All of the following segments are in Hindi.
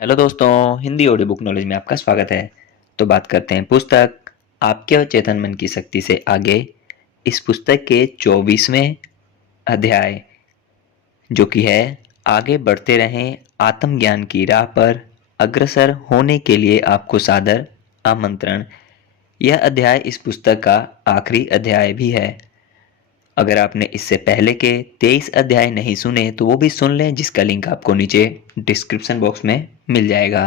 हेलो दोस्तों, हिंदी ऑडियो बुक नॉलेज में आपका स्वागत है। तो बात करते हैं पुस्तक आपके और चेतन मन की शक्ति से आगे। इस पुस्तक के 24वें अध्याय जो कि है आगे बढ़ते रहें आत्मज्ञान की राह पर अग्रसर होने के लिए आपको सादर आमंत्रण। यह अध्याय इस पुस्तक का आखिरी अध्याय भी है। अगर आपने इससे पहले के 23 अध्याय नहीं सुने तो वो भी सुन लें, जिसका लिंक आपको नीचे डिस्क्रिप्शन बॉक्स में मिल जाएगा।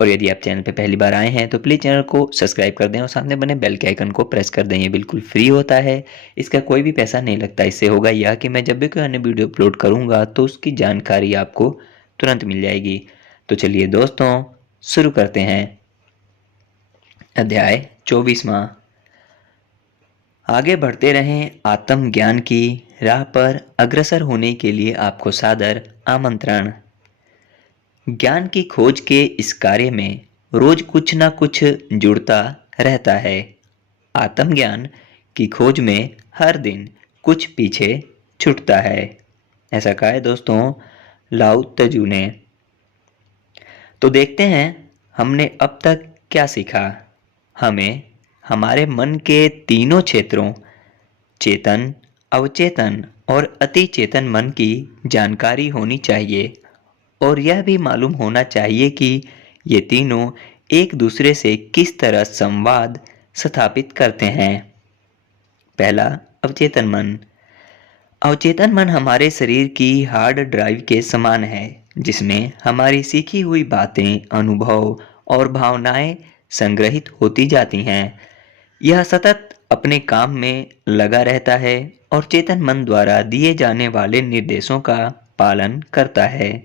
और यदि आप चैनल पर पहली बार आए हैं तो प्लीज़ चैनल को सब्सक्राइब कर दें और सामने बने बेल के आइकन को प्रेस कर दें। ये बिल्कुल फ्री होता है, इसका कोई भी पैसा नहीं लगता। इससे होगा यह कि मैं जब भी कोई अन्य वीडियो अपलोड करूँगा तो उसकी जानकारी आपको तुरंत मिल जाएगी। तो चलिए दोस्तों, शुरू करते हैं। अध्याय 24वां। आगे बढ़ते रहें आत्मज्ञान की राह पर अग्रसर होने के लिए आपको सादर आमंत्रण। ज्ञान की खोज के इस कार्य में रोज कुछ ना कुछ जुड़ता रहता है। आत्मज्ञान की खोज में हर दिन कुछ पीछे छूटता है। ऐसा कहा है दोस्तों लाओ त्जू ने। तो देखते हैं हमने अब तक क्या सीखा। हमें हमारे मन के तीनों क्षेत्रों चेतन, अवचेतन और अतिचेतन मन की जानकारी होनी चाहिए और यह भी मालूम होना चाहिए कि ये तीनों एक दूसरे से किस तरह संवाद स्थापित करते हैं। पहला, अवचेतन मन। अवचेतन मन हमारे शरीर की हार्ड ड्राइव के समान है, जिसमें हमारी सीखी हुई बातें, अनुभव और भावनाएं संग्रहित होती जाती हैं। यह सतत अपने काम में लगा रहता है और चेतन मन द्वारा दिए जाने वाले निर्देशों का पालन करता है,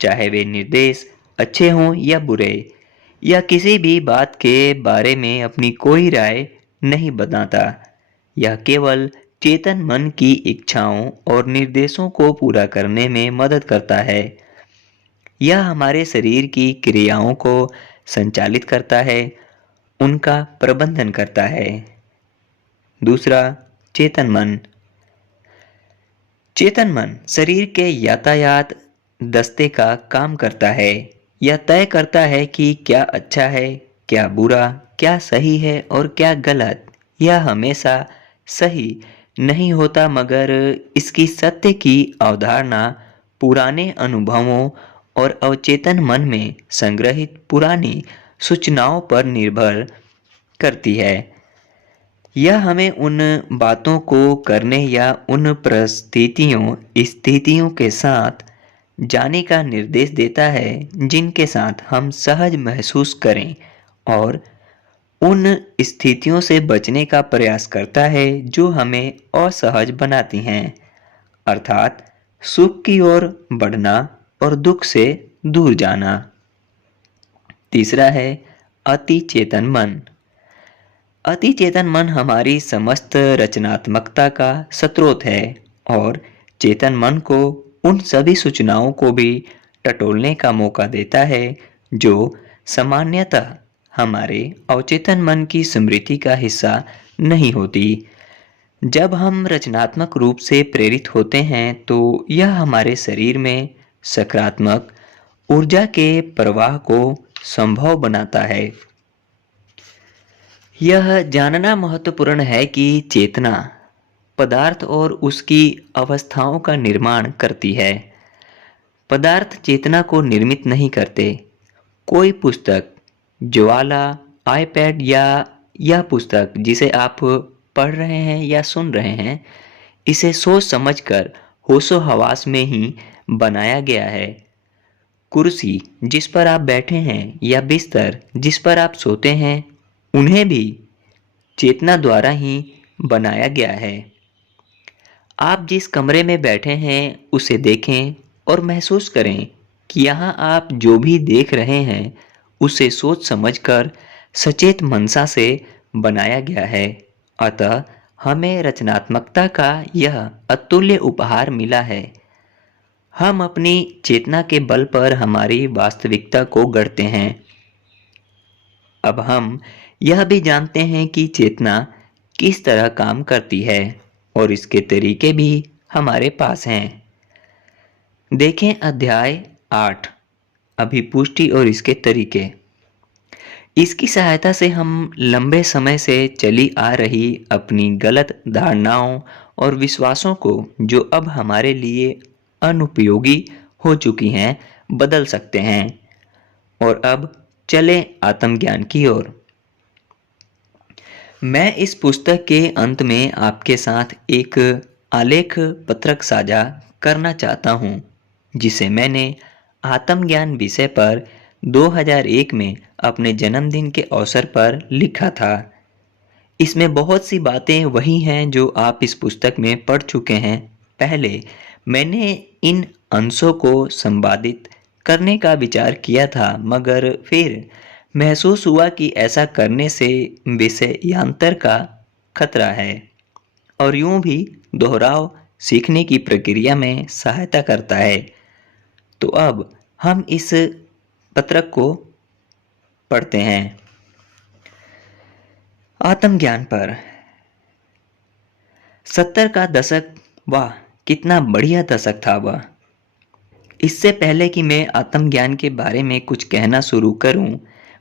चाहे वे निर्देश अच्छे हों या बुरे। यह किसी भी बात के बारे में अपनी कोई राय नहीं बताता। यह केवल चेतन मन की इच्छाओं और निर्देशों को पूरा करने में मदद करता है। यह हमारे शरीर की क्रियाओं को संचालित करता है, उनका प्रबंधन करता है। दूसरा, चेतन मन। चेतन मन शरीर के यातायात दस्ते का काम करता है। यह तय करता है कि क्या अच्छा है, क्या बुरा, क्या सही है और क्या गलत। यह हमेशा सही नहीं होता, मगर इसकी सत्य की अवधारणा पुराने अनुभवों और अवचेतन मन में संग्रहित पुरानी सूचनाओं पर निर्भर करती है। यह हमें उन बातों को करने या उन परिस्थितियों स्थितियों के साथ जाने का निर्देश देता है जिनके साथ हम सहज महसूस करें, और उन स्थितियों से बचने का प्रयास करता है जो हमें असहज बनाती हैं, अर्थात सुख की ओर बढ़ना और दुख से दूर जाना। तीसरा है अति चेतन मन। अति चेतन मन हमारी समस्त रचनात्मकता का स्रोत है और चेतन मन को उन सभी सूचनाओं को भी टटोलने का मौका देता है जो सामान्यतः हमारे अवचेतन मन की स्मृति का हिस्सा नहीं होती। जब हम रचनात्मक रूप से प्रेरित होते हैं तो यह हमारे शरीर में सकारात्मक ऊर्जा के प्रवाह को संभव बनाता है। यह जानना महत्वपूर्ण है कि चेतना पदार्थ और उसकी अवस्थाओं का निर्माण करती है। पदार्थ चेतना को निर्मित नहीं करते। कोई पुस्तक, ज्वाला, आईपैड या यह पुस्तक जिसे आप पढ़ रहे हैं या सुन रहे हैं, इसे सोच समझकर होशो हवास में ही बनाया गया है। कुर्सी जिस पर आप बैठे हैं या बिस्तर जिस पर आप सोते हैं, उन्हें भी चेतना द्वारा ही बनाया गया है। आप जिस कमरे में बैठे हैं उसे देखें और महसूस करें कि यहाँ आप जो भी देख रहे हैं उसे सोच समझकर सचेत मनसा से बनाया गया है। अतः हमें रचनात्मकता का यह अतुल्य उपहार मिला है। हम अपनी चेतना के बल पर हमारी वास्तविकता को गढ़ते हैं। अब हम यह भी जानते हैं कि चेतना किस तरह काम करती है और इसके तरीके भी हमारे पास हैं। देखें अध्याय 8, अभिपुष्टि और इसके तरीके। इसकी सहायता से हम लंबे समय से चली आ रही अपनी गलत धारणाओं और विश्वासों को, जो अब हमारे लिए अनुपयोगी हो चुकी हैं, बदल सकते हैं। और अब चलें आत्मज्ञान की ओर। मैं इस पुस्तक के अंत में आपके साथ एक आलेख पत्रक साझा करना चाहता हूँ, जिसे मैंने आत्मज्ञान विषय पर 2001 में अपने जन्मदिन के अवसर पर लिखा था। इसमें बहुत सी बातें वही हैं जो आप इस पुस्तक में पढ़ चुके हैं पहले। मैंने इन अंशों को संपादित करने का विचार किया था, मगर फिर महसूस हुआ कि ऐसा करने से विषयांतर का खतरा है और यूं भी दोहराव सीखने की प्रक्रिया में सहायता करता है। तो अब हम इस पत्रक को पढ़ते हैं। आत्मज्ञान पर 70 का दशक, वाह कितना बढ़िया दशक था वह। इससे पहले कि मैं आत्मज्ञान के बारे में कुछ कहना शुरू करूं,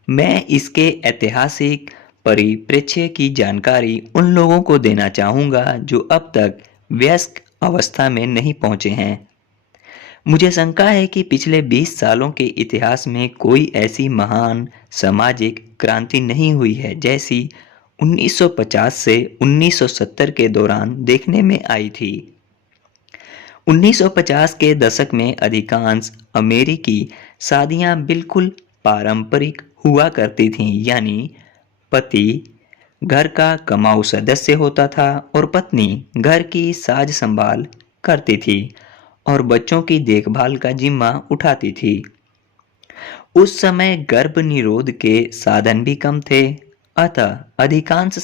मैं इसके ऐतिहासिक परिप्रेक्ष्य की जानकारी उन लोगों को देना चाहूँगा जो अब तक वयस्क अवस्था में नहीं पहुँचे हैं। मुझे शंका है कि पिछले 20 सालों के इतिहास में कोई ऐसी महान सामाजिक क्रांति नहीं हुई है जैसी 1950 से 1970 के दौरान देखने में आई थी। 1950 के दशक में अधिकांश अमेरिकी शादियां बिल्कुल पारंपरिक हुआ करती थीं, यानी पति घर का कमाऊ सदस्य होता था और पत्नी घर की साज संभाल करती थी और बच्चों की देखभाल का जिम्मा उठाती थी। उस समय गर्भ निरोध के साधन भी कम थे, अतः अधिकांश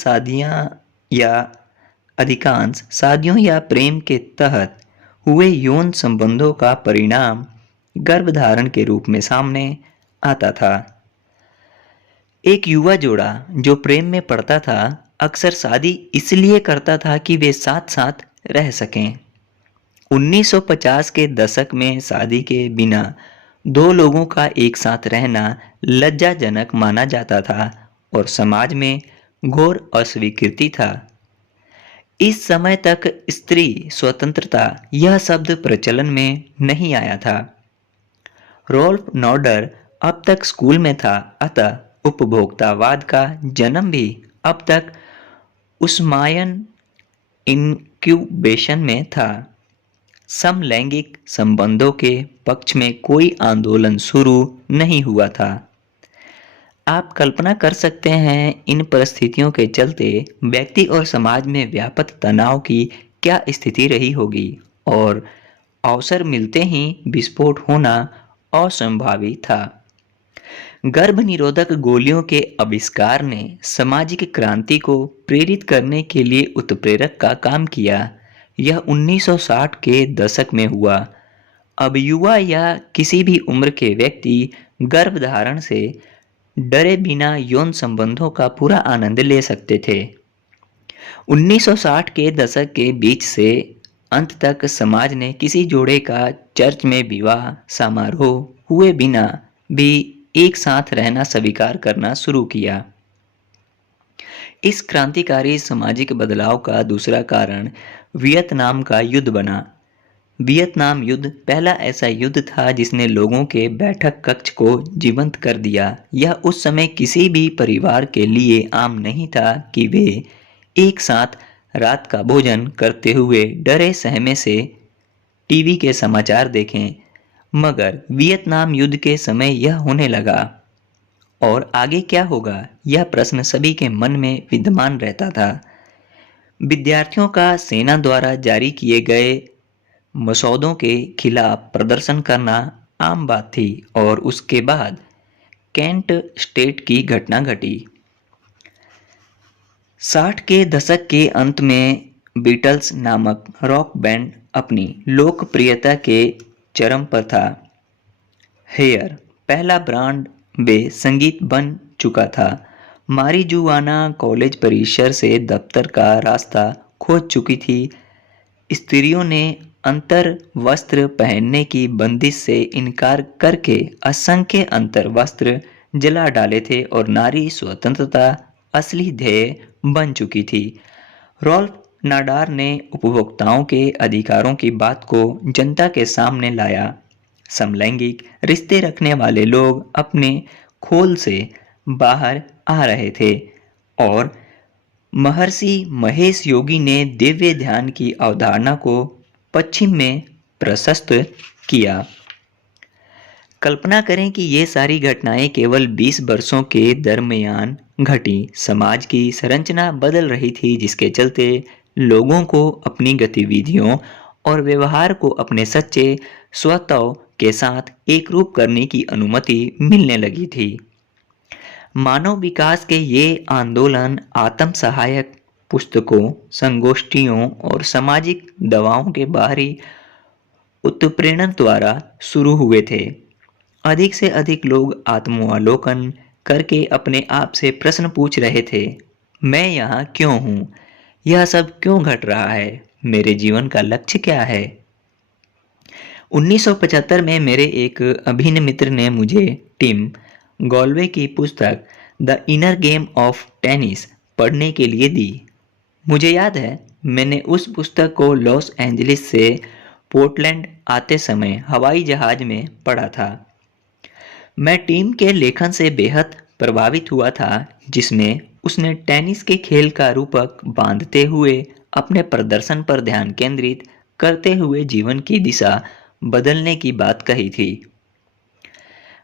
शादियों या प्रेम के तहत हुए यौन संबंधों का परिणाम गर्भधारण के रूप में सामने आता था। एक युवा जोड़ा जो प्रेम में पड़ता था अक्सर शादी इसलिए करता था कि वे साथ साथ रह सकें। 1950 के दशक में शादी के बिना दो लोगों का एक साथ रहना लज्जाजनक माना जाता था और समाज में घोर अस्वीकृति था। इस समय तक स्त्री स्वतंत्रता यह शब्द प्रचलन में नहीं आया था। रोल्फ नॉर्डर अब तक स्कूल में था, अतः उपभोक्तावाद का जन्म भी अब तक उस्मायन इनक्यूबेशन में था। समलैंगिक संबंधों के पक्ष में कोई आंदोलन शुरू नहीं हुआ था। आप कल्पना कर सकते हैं इन परिस्थितियों के चलते व्यक्ति और समाज में व्यापक तनाव की क्या स्थिति रही होगी, और अवसर मिलते ही विस्फोट होना असंभावी था। गर्भ निरोधक गोलियों के आविष्कार ने सामाजिक क्रांति को प्रेरित करने के लिए उत्प्रेरक का काम किया। यह 1960 के दशक में हुआ। अब युवा या किसी भी उम्र के व्यक्ति गर्भधारण से डरे बिना यौन संबंधों का पूरा आनंद ले सकते थे। 1960 के दशक के बीच से अंत तक समाज ने किसी जोड़े का चर्च में विवाह समारोह हुए बिना भी एक साथ रहना स्वीकार करना शुरू किया। इस क्रांतिकारी सामाजिक बदलाव का दूसरा कारण वियतनाम का युद्ध बना। वियतनाम युद्ध पहला ऐसा युद्ध था जिसने लोगों के बैठक कक्ष को जीवंत कर दिया। यह उस समय किसी भी परिवार के लिए आम नहीं था कि वे एक साथ रात का भोजन करते हुए डरे सहमे से टीवी के समाचार देखें, मगर वियतनाम युद्ध के समय यह होने लगा। और आगे क्या होगा, यह प्रश्न सभी के मन में विद्यमान रहता था। विद्यार्थियों का सेना द्वारा जारी किए गए मसौदों के खिलाफ प्रदर्शन करना आम बात थी, और उसके बाद केंट स्टेट की घटना घटी। 60 के दशक के अंत में बीटल्स नामक रॉक बैंड अपनी लोकप्रियता के चरम पर था। हेयर पहला ब्रांड वे संगीत बन चुका था। मारिजुआना कॉलेज परिसर से दफ्तर का रास्ता खोज चुकी थी। स्त्रियों ने अंतर वस्त्र पहनने की बंदिश से इनकार करके असंख्य अंतर वस्त्र जला डाले थे और नारी स्वतंत्रता असली ध्येय बन चुकी थी। रॉल्फ नाडार ने उपभोक्ताओं के अधिकारों की बात को जनता के सामने लाया। समलैंगिक रिश्ते रखने वाले लोग अपने खोल से बाहर आ रहे थे और महर्षि महेश योगी ने दिव्य ध्यान की अवधारणा को पश्चिम में प्रशस्त किया। कल्पना करें कि ये सारी घटनाएं केवल 20 वर्षों के दरमियान घटी। समाज की संरचना बदल रही थी, जिसके चलते लोगों को अपनी गतिविधियों और व्यवहार को अपने सच्चे स्वभाव के साथ एकरूप करने की अनुमति मिलने लगी थी। मानव विकास के ये आंदोलन आत्म सहायक पुस्तकों, संगोष्ठियों और सामाजिक दवाओं के बाहरी उत्प्रेरण द्वारा शुरू हुए थे। अधिक से अधिक लोग आत्मावलोकन करके अपने आप से प्रश्न पूछ रहे थे, मैं यहाँ क्यों हूँ? यह सब क्यों घट रहा है? मेरे जीवन का लक्ष्य क्या है? 1975 में मेरे एक अभिन्न मित्र ने मुझे टिम गॉलवे की पुस्तक the inner game of tennis पढ़ने के लिए दी। मुझे याद है, मैंने उस पुस्तक को लॉस एंजलिस से पोर्टलैंड आते समय हवाई जहाज में पढ़ा था। मैं टीम के लेखन से बेहद प्रभावित हुआ था, जिसमें उसने टेनिस के खेल का रूपक बांधते हुए अपने प्रदर्शन पर ध्यान केंद्रित करते हुए जीवन की दिशा बदलने की बात कही थी।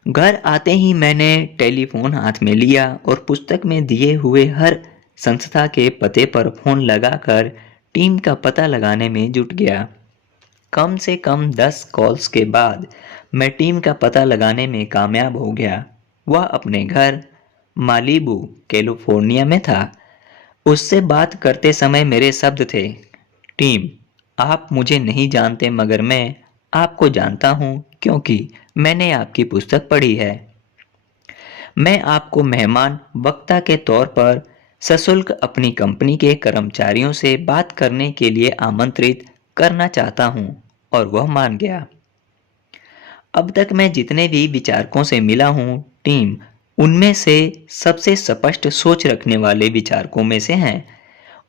घर आते ही मैंने टेलीफोन हाथ में लिया और पुस्तक में दिए हुए हर संस्था के पते पर फोन लगाकर टीम का पता लगाने में जुट गया। कम से कम 10 कॉल्स के बाद मैं टीम का पता लगाने में कामयाब हो गया। वह अपने घर मालिबू, कैलिफोर्निया में था। उससे बात करते समय मेरे शब्द थे, टीम, आप मुझे नहीं जानते मगर मैं आपको जानता हूँ, क्योंकि मैंने आपकी पुस्तक पढ़ी है। मैं आपको मेहमान वक्ता के तौर पर सशुल्क अपनी कंपनी के कर्मचारियों से बात करने के लिए आमंत्रित करना चाहता हूँ, और वह मान गया। अब तक मैं जितने भी विचारकों से मिला हूँ, टीम उनमें से सबसे स्पष्ट सोच रखने वाले विचारकों में से हैं।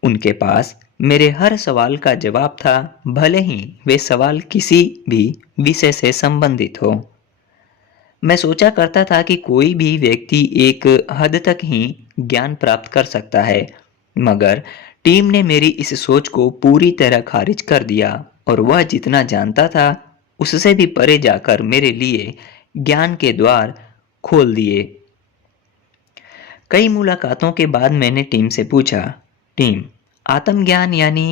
उनके पास मेरे हर सवाल का जवाब था, भले ही वे सवाल किसी भी विषय से संबंधित हो। मैं सोचा करता था कि कोई भी व्यक्ति एक हद तक ही ज्ञान प्राप्त कर सकता है, मगर टीम ने मेरी इस सोच को पूरी तरह खारिज कर दिया और वह जितना जानता था उससे भी परे जाकर मेरे लिए ज्ञान के द्वार खोल दिए। कई मुलाकातों के बाद मैंने टीम से पूछा, टीम, आत्मज्ञान यानी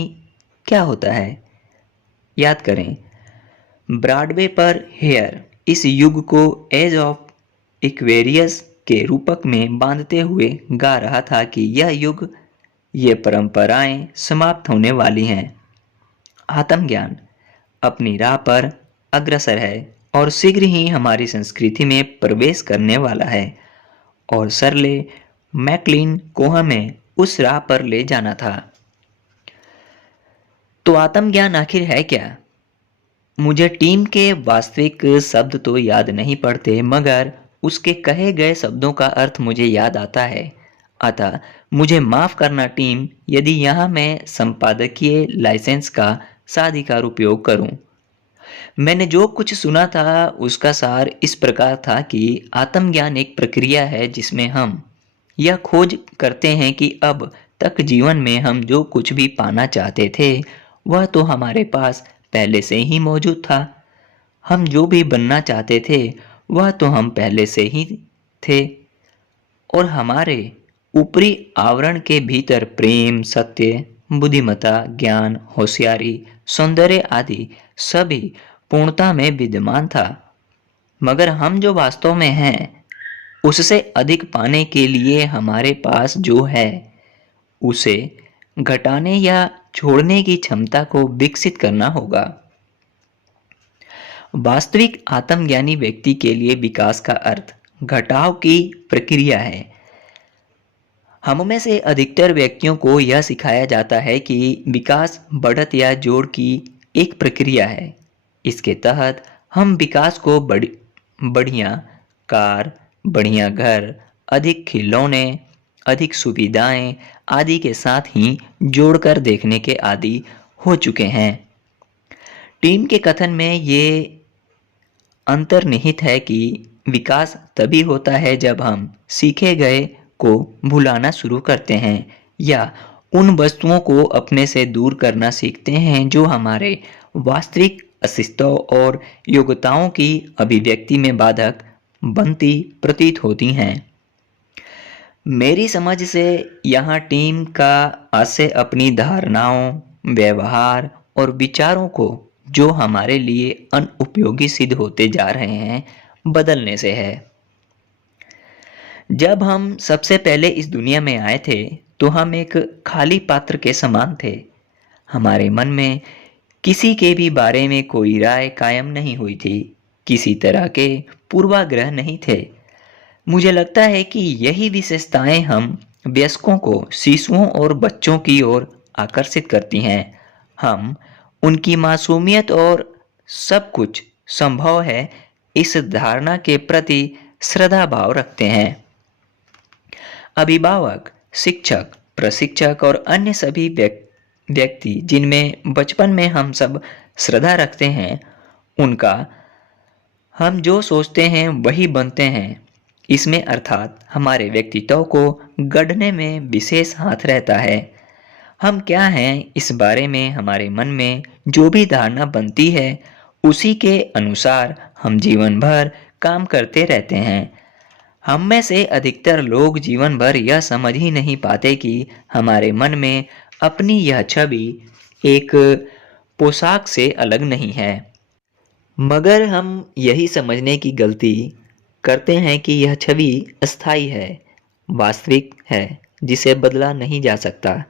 क्या होता है? याद करें, ब्रॉडवे पर हेयर इस युग को एज ऑफ एक्वेरियस के रूपक में बांधते हुए गा रहा था कि यह युग, ये परंपराएं समाप्त होने वाली हैं। आत्मज्ञान अपनी राह पर अग्रसर है और शीघ्र ही हमारी संस्कृति में प्रवेश करने वाला है, और सरले मैकलिन को हमें उस राह पर ले जाना था। तो आत्मज्ञान आखिर है क्या? मुझे टीम के वास्तविक शब्द तो याद नहीं पड़ते, मगर उसके कहे गए शब्दों का अर्थ मुझे याद आता है। अतः मुझे माफ करना टीम, यदि यहाँ मैं संपादकीय लाइसेंस का साधिकार उपयोग करूं। मैंने जो कुछ सुना था उसका सार इस प्रकार था कि आत्मज्ञान एक प्रक्रिया है जिसमें हम यह खोज करते हैं कि अब तक जीवन में हम जो कुछ भी पाना चाहते थे वह तो हमारे पास पहले से ही मौजूद था। हम जो भी बनना चाहते थे वह तो हम पहले से ही थे, और हमारे ऊपरी आवरण के भीतर प्रेम, सत्य, बुद्धिमत्ता, ज्ञान, होशियारी, सौंदर्य आदि सभी पूर्णता में विद्यमान था। मगर हम जो वास्तव में हैं उससे अधिक पाने के लिए हमारे पास जो है उसे घटाने या छोड़ने की क्षमता को विकसित करना होगा। वास्तविक आत्मज्ञानी व्यक्ति के लिए विकास का अर्थ घटाव की प्रक्रिया है। हम में से अधिकतर व्यक्तियों को यह सिखाया जाता है कि विकास बढ़त या जोड़ की एक प्रक्रिया है। इसके तहत हम विकास को बढ़िया कार, बढ़िया घर, अधिक खिलौने, अधिक सुविधाएं आदि के साथ ही जोड़कर देखने के आदी हो चुके हैं। टीम के कथन में ये अंतर्निहित है कि विकास तभी होता है जब हम सीखे गए को भुलाना शुरू करते हैं या उन वस्तुओं को अपने से दूर करना सीखते हैं जो हमारे वास्तविक अस्तित्व और योग्यताओं की अभिव्यक्ति में बाधक बनती प्रतीत होती हैं। मेरी समझ से यहाँ टीम का आशय अपनी धारणाओं, व्यवहार और विचारों को जो हमारे लिए अनुपयोगी सिद्ध होते जा रहे हैं बदलने से है। जब हम सबसे पहले इस दुनिया में आए थे तो हम एक खाली पात्र के समान थे। हमारे मन में किसी के भी बारे में कोई राय कायम नहीं हुई थी, किसी तरह के पूर्वाग्रह नहीं थे। मुझे लगता है कि यही विशेषताएं हम वयस्कों को शिशुओं और बच्चों की ओर आकर्षित करती हैं। हम उनकी मासूमियत और सब कुछ संभव है इस धारणा के प्रति श्रद्धा भाव रखते हैं। अभिभावक, शिक्षक, प्रशिक्षक और अन्य सभी व्यक्ति जिनमें बचपन में हम सब श्रद्धा रखते हैं, उनका हम जो सोचते हैं वही बनते हैं। इसमें अर्थात हमारे व्यक्तित्व को गढ़ने में विशेष हाथ रहता है। हम क्या हैं इस बारे में हमारे मन में जो भी धारणा बनती है उसी के अनुसार हम जीवन भर काम करते रहते हैं। हम में से अधिकतर लोग जीवन भर यह समझ ही नहीं पाते कि हमारे मन में अपनी यह छवि एक पोशाक से अलग नहीं है, मगर हम यही समझने की गलती करते हैं कि यह छवि अस्थायी है, वास्तविक है, जिसे बदला नहीं जा सकता।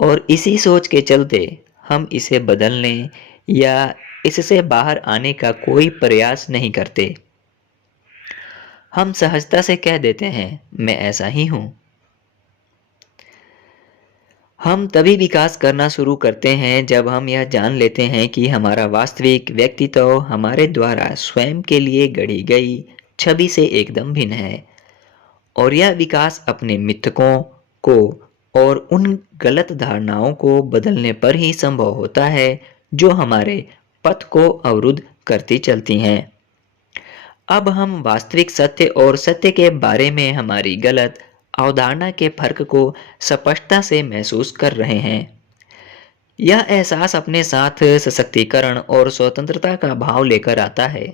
और इसी सोच के चलते हम इसे बदलने या इससे बाहर आने का कोई प्रयास नहीं करते। हम सहजता से कह देते हैं, मैं ऐसा ही हूं। हम तभी विकास करना शुरू करते हैं जब हम यह जान लेते हैं कि हमारा वास्तविक व्यक्तित्व हमारे द्वारा स्वयं के लिए गढ़ी गई छवि से एकदम भिन्न है। और यह विकास अपने मिथकों को और उन गलत धारणाओं को बदलने पर ही संभव होता है जो हमारे पथ को अवरुद्ध करती चलती हैं। अब हम वास्तविक सत्य और सत्य के बारे में हमारी गलत अवधारणा के फर्क को स्पष्टता से महसूस कर रहे हैं। यह एहसास अपने साथ सशक्तिकरण और स्वतंत्रता का भाव लेकर आता है।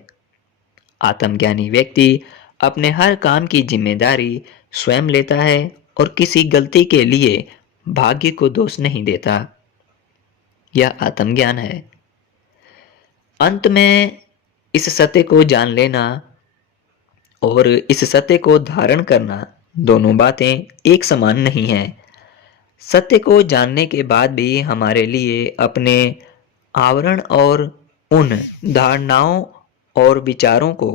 आत्मज्ञानी व्यक्ति अपने हर काम की जिम्मेदारी स्वयं लेता है और किसी गलती के लिए भाग्य को दोष नहीं देता। यह आत्मज्ञान है। अंत में इस सत्य को जान लेना और इस सत्य को धारण करना दोनों बातें एक समान नहीं हैं। सत्य को जानने के बाद भी हमारे लिए अपने आवरण और उन धारणाओं और विचारों को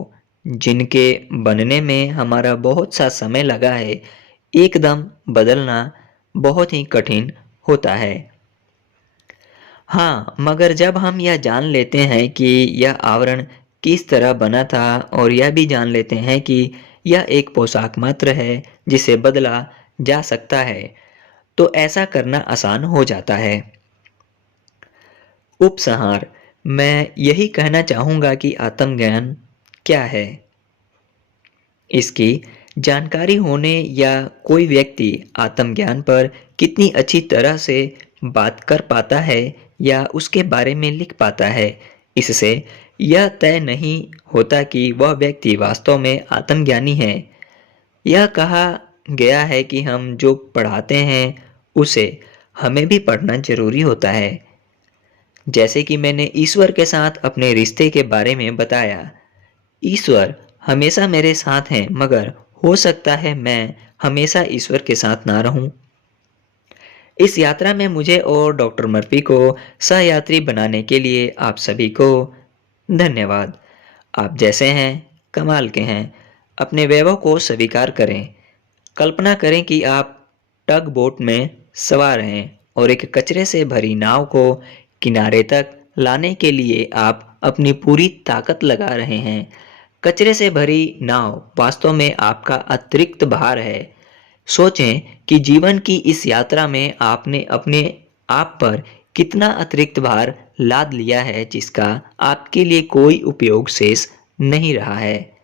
जिनके बनने में हमारा बहुत सा समय लगा है एकदम बदलना बहुत ही कठिन होता है। हाँ, मगर जब हम यह जान लेते हैं कि यह आवरण किस तरह बना था और यह भी जान लेते हैं कि यह एक पोशाक मात्र है जिसे बदला जा सकता है, तो ऐसा करना आसान हो जाता है। उपसंहार, मैं यही कहना चाहूँगा कि आत्मज्ञान क्या है। इसकी जानकारी होने या कोई व्यक्ति आत्मज्ञान पर कितनी अच्छी तरह से बात कर पाता है या उसके बारे में लिख पाता है, इससे यह तय नहीं होता कि वह व्यक्ति वास्तव में आत्मज्ञानी है। यह कहा गया है कि हम जो पढ़ाते हैं उसे हमें भी पढ़ना जरूरी होता है। जैसे कि मैंने ईश्वर के साथ अपने रिश्ते के बारे में बताया, ईश्वर हमेशा मेरे साथ हैं, मगर हो सकता है मैं हमेशा ईश्वर के साथ ना रहूं। इस यात्रा में मुझे और डॉक्टर मर्फी को सहयात्री बनाने के लिए आप सभी को धन्यवाद। आप जैसे हैं कमाल के हैं। अपने वैभव को स्वीकार करें। कल्पना करें कि आप टग बोट में सवार हैं और एक कचरे से भरी नाव को किनारे तक लाने के लिए आप अपनी पूरी ताकत लगा रहे हैं। कचरे से भरी नाव वास्तव में आपका अतिरिक्त भार है। सोचें कि जीवन की इस यात्रा में आपने अपने आप पर कितना अतिरिक्त भार लाद लिया है जिसका आपके लिए कोई उपयोग शेष नहीं रहा है।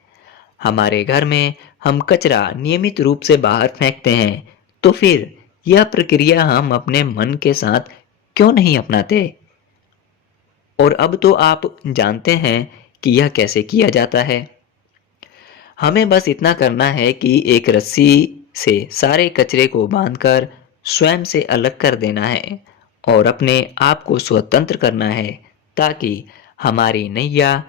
हमारे घर में हम कचरा नियमित रूप से बाहर फेंकते हैं, तो फिर यह प्रक्रिया हम अपने मन के साथ क्यों नहीं अपनाते? और अब तो आप जानते हैं कि यह कैसे किया जाता है। हमें बस इतना करना है कि एक रस्सी से सारे कचरे को बांधकर स्वयं से अलग कर देना है और अपने आप को स्वतंत्र करना है, ताकि हमारी नैया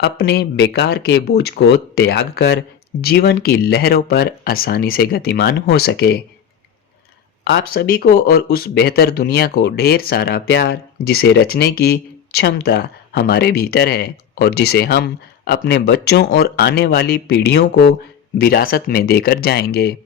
अपने बेकार के बोझ को त्याग कर जीवन की लहरों पर आसानी से गतिमान हो सके। आप सभी को और उस बेहतर दुनिया को ढेर सारा प्यार, जिसे रचने की क्षमता हमारे भीतर है और जिसे हम अपने बच्चों और आने वाली पीढ़ियों को विरासत में देकर जाएंगे।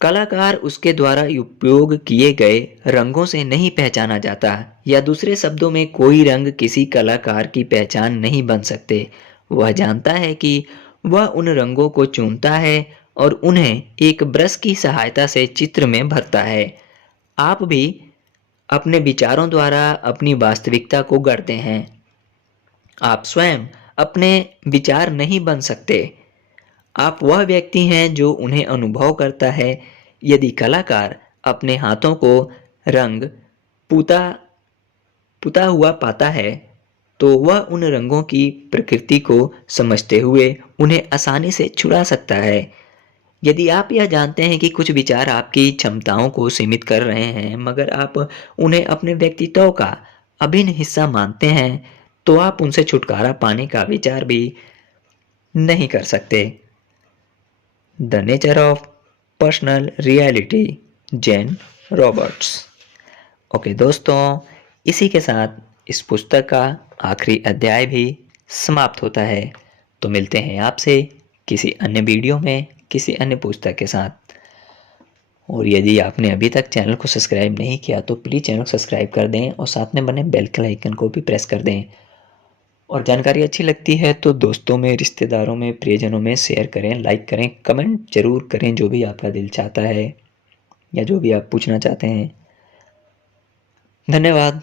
कलाकार उसके द्वारा उपयोग किए गए रंगों से नहीं पहचाना जाता, या दूसरे शब्दों में कोई रंग किसी कलाकार की पहचान नहीं बन सकते। वह जानता है कि वह उन रंगों को चुनता है और उन्हें एक ब्रश की सहायता से चित्र में भरता है। आप भी अपने विचारों द्वारा अपनी वास्तविकता को गढ़ते हैं। आप स्वयं अपने विचार नहीं बन सकते। आप वह व्यक्ति हैं जो उन्हें अनुभव करता है। यदि कलाकार अपने हाथों को रंग पुता पुता हुआ पाता है, तो वह उन रंगों की प्रकृति को समझते हुए उन्हें आसानी से छुड़ा सकता है। यदि आप यह जानते हैं कि कुछ विचार आपकी क्षमताओं को सीमित कर रहे हैं, मगर आप उन्हें अपने व्यक्तित्व का अभिन्न हिस्सा मानते हैं, तो आप उनसे छुटकारा पाने का विचार भी नहीं कर सकते। The nature of personal reality, Jane Roberts. Okay दोस्तों, इसी के साथ इस पुस्तक का आखिरी अध्याय भी समाप्त होता है। तो मिलते हैं आपसे किसी अन्य वीडियो में किसी अन्य पुस्तक के साथ। और यदि आपने अभी तक चैनल को सब्सक्राइब नहीं किया तो प्लीज़ चैनल को सब्सक्राइब कर दें और साथ में बने बेल के आइकन को भी प्रेस कर दें। और जानकारी अच्छी लगती है तो दोस्तों में, रिश्तेदारों में, प्रियजनों में शेयर करें, लाइक करें, कमेंट जरूर करें जो भी आपका दिल चाहता है या जो भी आप पूछना चाहते हैं। धन्यवाद।